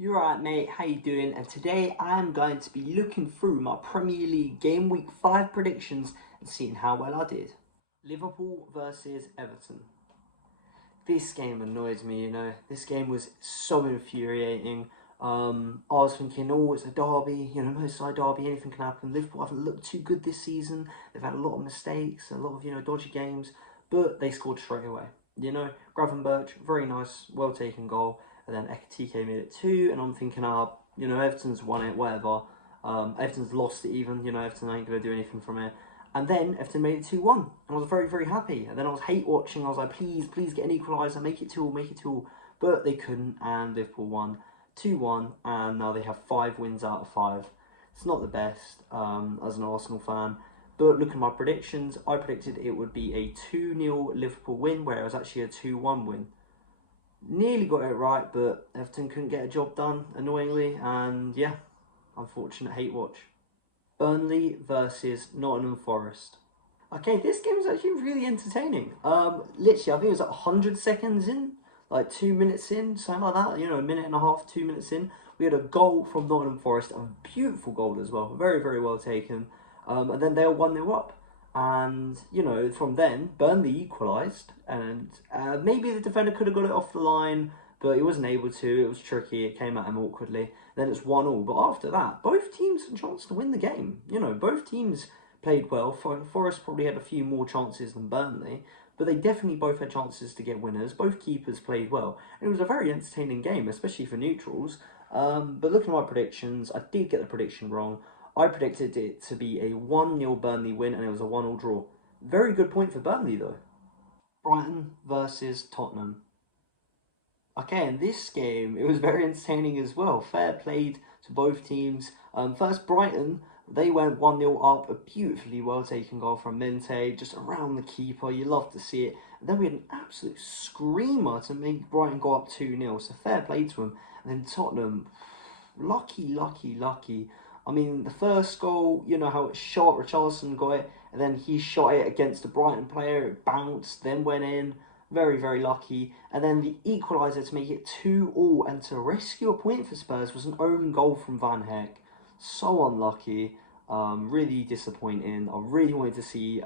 You're right, mate. How you doing? And today I am going to be looking through my Premier League game week 5 predictions and seeing how well I did. Liverpool versus Everton. This game annoyed me, This game was so infuriating. I was thinking, oh, it's a derby, Merseyside derby, anything can happen. Liverpool haven't looked too good this season. They've had a lot of mistakes, a lot of, dodgy games, but they scored straight away. Gravenberch, very nice, well taken goal. And then Ekitike made it 2, and I'm thinking, Everton's won it, whatever. Everton's lost it even, Everton ain't going to do anything from it. And then Everton made it 2-1, and I was very, very happy. And then I was hate watching. I was like, please, please get an equaliser, make it 2-all, make it 2-all. But they couldn't, and Liverpool won 2-1, and now they have 5 wins out of 5. It's not the best as an Arsenal fan. But looking at my predictions, I predicted it would be a 2-0 Liverpool win, where it was actually a 2-1 win. Nearly got it right, but Everton couldn't get a job done, annoyingly, and yeah, unfortunate hate watch. Burnley versus Nottingham Forest. Okay, this game was actually really entertaining. Literally, I think it was like 100 seconds in, like 2 minutes in, something like that. A minute and a half, 2 minutes in. We had a goal from Nottingham Forest, a beautiful goal as well, very, very well taken. And then they were 1-0 up. And, from then, Burnley equalised. And maybe the defender could have got it off the line, but he wasn't able to. It was tricky. It came at him awkwardly. Then it's 1-1. But after that, both teams had a chance to win the game. Both teams played well. Forest probably had a few more chances than Burnley, but they definitely both had chances to get winners. Both keepers played well. And it was a very entertaining game, especially for neutrals. But looking at my predictions, I did get the prediction wrong. I predicted it to be a 1-0 Burnley win, and it was a 1-1 draw. Very good point for Burnley, though. Brighton versus Tottenham. Okay, in this game, it was very entertaining as well. Fair played to both teams. First, Brighton, they went 1-0 up. A beautifully well taken goal from Mente, just around the keeper. You love to see it. And then we had an absolute screamer to make Brighton go up 2-0. So fair play to them. And then Tottenham, lucky. I mean, the first goal, you know how it shot, Richarlison got it, and then he shot it against a Brighton player, it bounced, then went in. Very, very lucky. And then the equaliser to make it 2-2 and to rescue a point for Spurs was an own goal from Van Heck. So unlucky. Really disappointing. I really wanted to see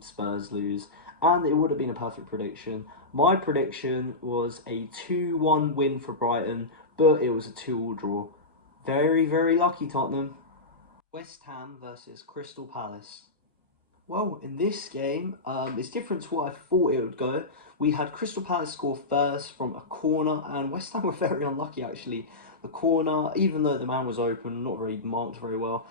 Spurs lose, and it would have been a perfect prediction. My prediction was a 2-1 win for Brighton, but it was a 2-2 draw. Very, very lucky, Tottenham. West Ham versus Crystal Palace. Well, in this game, it's different to what I thought it would go. We had Crystal Palace score first from a corner, and West Ham were very unlucky, actually. The corner, even though the man was open, not really marked very well,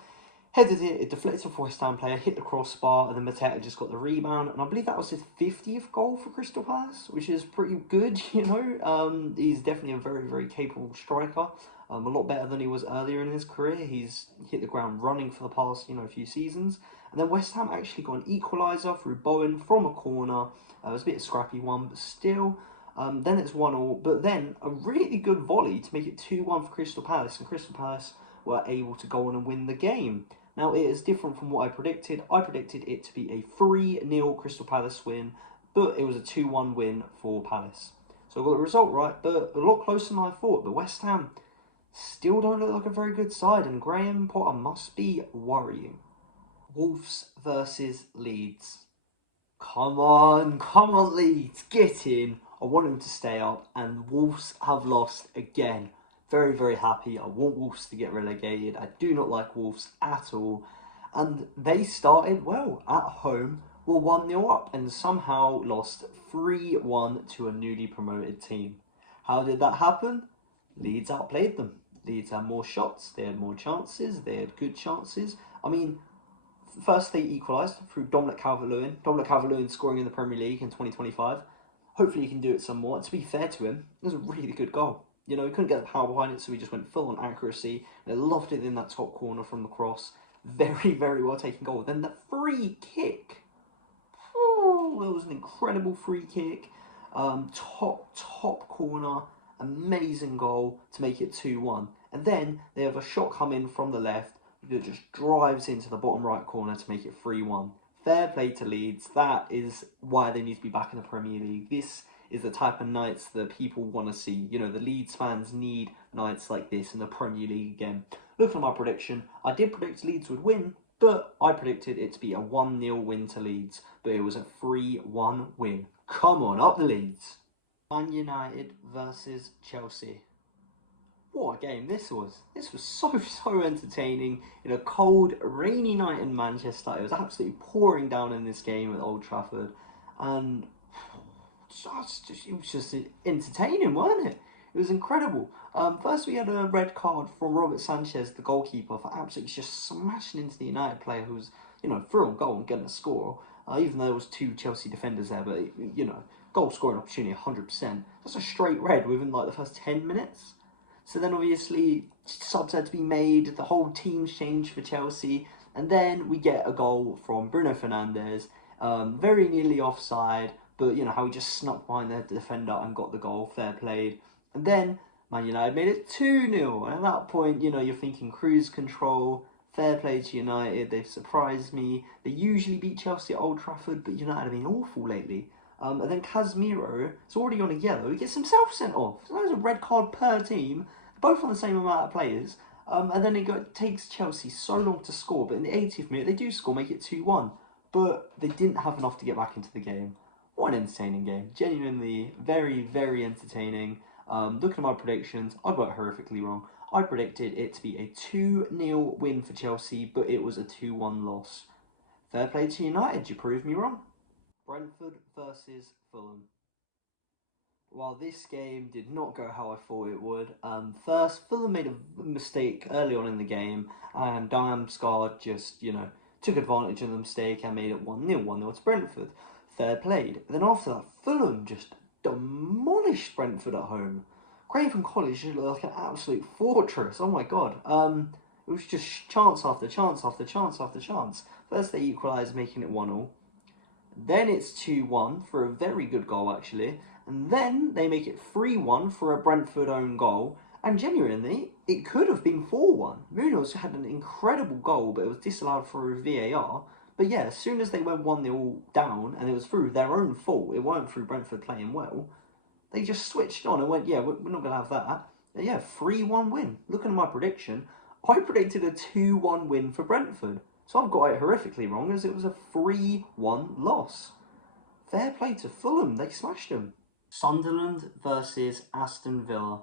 headed it deflected off a West Ham player, hit the crossbar, and then Mateta just got the rebound. And I believe that was his 50th goal for Crystal Palace, which is pretty good, He's definitely a very, very capable striker. A lot better than he was earlier in his career. He's hit the ground running for the past, few seasons. And then West Ham actually got an equaliser through Bowen from a corner. It was a bit of a scrappy one, but still. Then it's 1-1. But then a really good volley to make it 2-1 for Crystal Palace. And Crystal Palace were able to go on and win the game. Now, it is different from what I predicted. I predicted it to be a 3-0 Crystal Palace win, but it was a 2-1 win for Palace. So I got the result right, but a lot closer than I thought. But West Ham still don't look like a very good side, and Graham Potter must be worrying. Wolves versus Leeds. Come on, Leeds, get in. I want them to stay up, and Wolves have lost again. Very, very happy. I want Wolves to get relegated. I do not like Wolves at all. And they started well at home, were 1-0 up, and somehow lost 3-1 to a newly promoted team. How did that happen? Leeds outplayed them. Leeds had more shots, they had more chances, they had good chances. I mean, first they equalised through Dominic Calvert-Lewin. Dominic Calvert-Lewin scoring in the Premier League in 2025. Hopefully he can do it some more. And to be fair to him, it was a really good goal. He couldn't get the power behind it, so he just went full on accuracy. They lofted it in that top corner from the cross. Very, very well taken goal. Then the free kick. Oh, it was an incredible free kick. Top corner. Amazing goal to make it 2-1. And then they have a shot come in from the left that just drives into the bottom right corner to make it 3-1. Fair play to Leeds. That is why they need to be back in the Premier League. This is the type of nights that people want to see. The Leeds fans need nights like this in the Premier League again. Looking at my prediction, I did predict Leeds would win, but I predicted it to be a 1-0 win to Leeds, but it was a 3-1 win. Come on, up the Leeds. Man United versus Chelsea. What a game this was. This was so entertaining in a cold, rainy night in Manchester. It was absolutely pouring down in this game at Old Trafford. And it was just entertaining, wasn't it? It was incredible. First we had a red card from Robert Sanchez, the goalkeeper, for absolutely just smashing into the United player who was, through on goal and getting a score. Even though there was 2 Chelsea defenders there, but, goal scoring opportunity 100%. That's a straight red within like the first 10 minutes. So then obviously subs had to be made, the whole team's changed for Chelsea, and then we get a goal from Bruno Fernandes, very nearly offside, but how he just snuck behind the defender and got the goal, fair played. And then Man United made it 2-0, and at that point, you're thinking cruise control, fair play to United, they've surprised me. They usually beat Chelsea at Old Trafford, but United have been awful lately. And then Casemiro is already on a yellow, he gets himself sent off. So there's a red card per team, both on the same amount of players. And then it takes Chelsea so long to score, but in the 80th minute they do score, make it 2-1. But they didn't have enough to get back into the game. What an entertaining game. Genuinely very entertaining. Looking at my predictions, I got it horrifically wrong. I predicted it to be a 2-0 win for Chelsea, but it was a 2-1 loss. Fair play to United, you proved me wrong. Brentford versus Fulham. While this game did not go how I thought it would, first, Fulham made a mistake early on in the game, and Damsgaard just, took advantage of the mistake and made it 1-0, 1-0 to Brentford. Fair played. And then after that, Fulham just demolished Brentford at home. Craven Cottage looked like an absolute fortress. Oh my god. It was just chance after chance after chance after chance. First they equalised, making it 1-1. Then it's 2-1 for a very good goal actually. And then they make it 3-1 for a Brentford own goal. And genuinely, it could have been 4-1. Munoz had an incredible goal, but it was disallowed for a VAR. But yeah, as soon as they went 1-0 down, and it was through their own fault, it weren't through Brentford playing well, they just switched on and went, yeah, we're not going to have that. And yeah, 3-1 win. Looking at my prediction, I predicted a 2-1 win for Brentford. So I've got it horrifically wrong, as it was a 3-1 loss. Fair play to Fulham, they smashed them. Sunderland versus Aston Villa.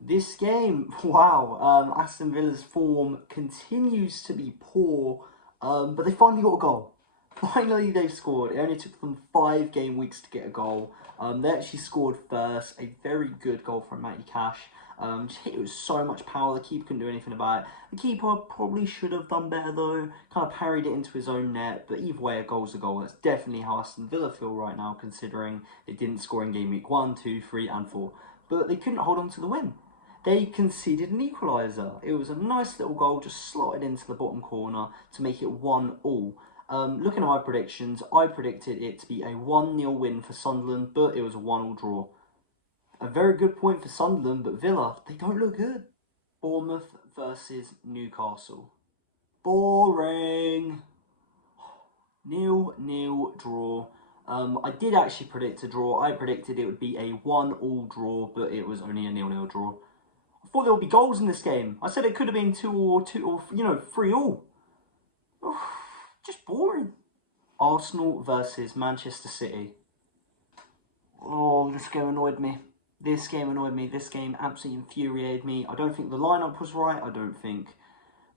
This game, wow, Aston Villa's form continues to be poor, but they finally got a goal. Finally they've scored. It only took them 5 game weeks to get a goal. They actually scored first, a very good goal from Matty Cash. Just hit it with so much power, the keeper couldn't do anything about it. The keeper probably should have done better though, kind of parried it into his own net, but either way, a goal's a goal. That's definitely how Aston Villa feel right now, considering they didn't score in game week 1, 2, 3 and 4. But they couldn't hold on to the win. They conceded an equaliser. It was a nice little goal, just slotted into the bottom corner to make it 1-1. Looking at my predictions, I predicted it to be a 1-0 win for Sunderland, but it was a 1-1 draw. A very good point for Sunderland, but Villa, they don't look good. Bournemouth versus Newcastle. Boring. 0-0 draw. I did actually predict a draw. I predicted it would be a 1-1 draw, but it was only a 0-0 draw. I thought there would be goals in this game. I said it could have been 2 or 3-3. Just boring. Arsenal versus Manchester City. Oh, this game annoyed me. This game absolutely infuriated me. I don't think the lineup was right. I don't think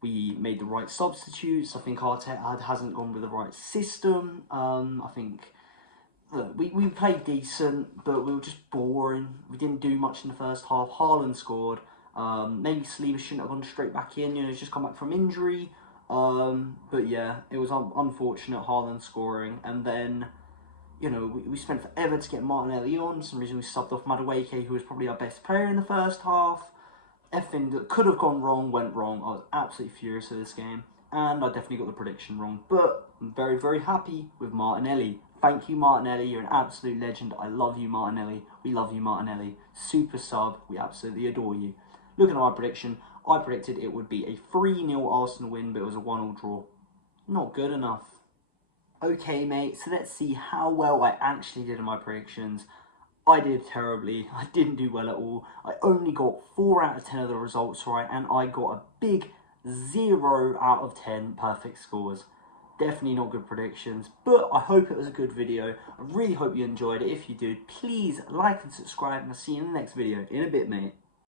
we made the right substitutes. I think Arteta hasn't gone with the right system. I think we played decent, but we were just boring. We didn't do much in the first half. Haaland scored. Maybe Saliba shouldn't have gone straight back in. He's just come back from injury. But yeah, it was unfortunate, Haaland scoring. And then, we spent forever to get Martinelli on. For some reason we subbed off Madueke, who was probably our best player in the first half. Everything that could have gone wrong went wrong. I was absolutely furious with this game. And I definitely got the prediction wrong. But I'm very happy with Martinelli. Thank you, Martinelli. You're an absolute legend. I love you, Martinelli. We love you, Martinelli. Super sub. We absolutely adore you. Looking at my prediction, I predicted it would be a 3-0 Arsenal win, but it was a 1-1 draw. Not good enough. Okay, mate, so let's see how well I actually did in my predictions. I did terribly. I didn't do well at all. I only got 4 out of 10 of the results right, and I got a big 0 out of 10 perfect scores. Definitely not good predictions, but I hope it was a good video. I really hope you enjoyed it. If you did, please like and subscribe, and I'll see you in the next video in a bit, mate.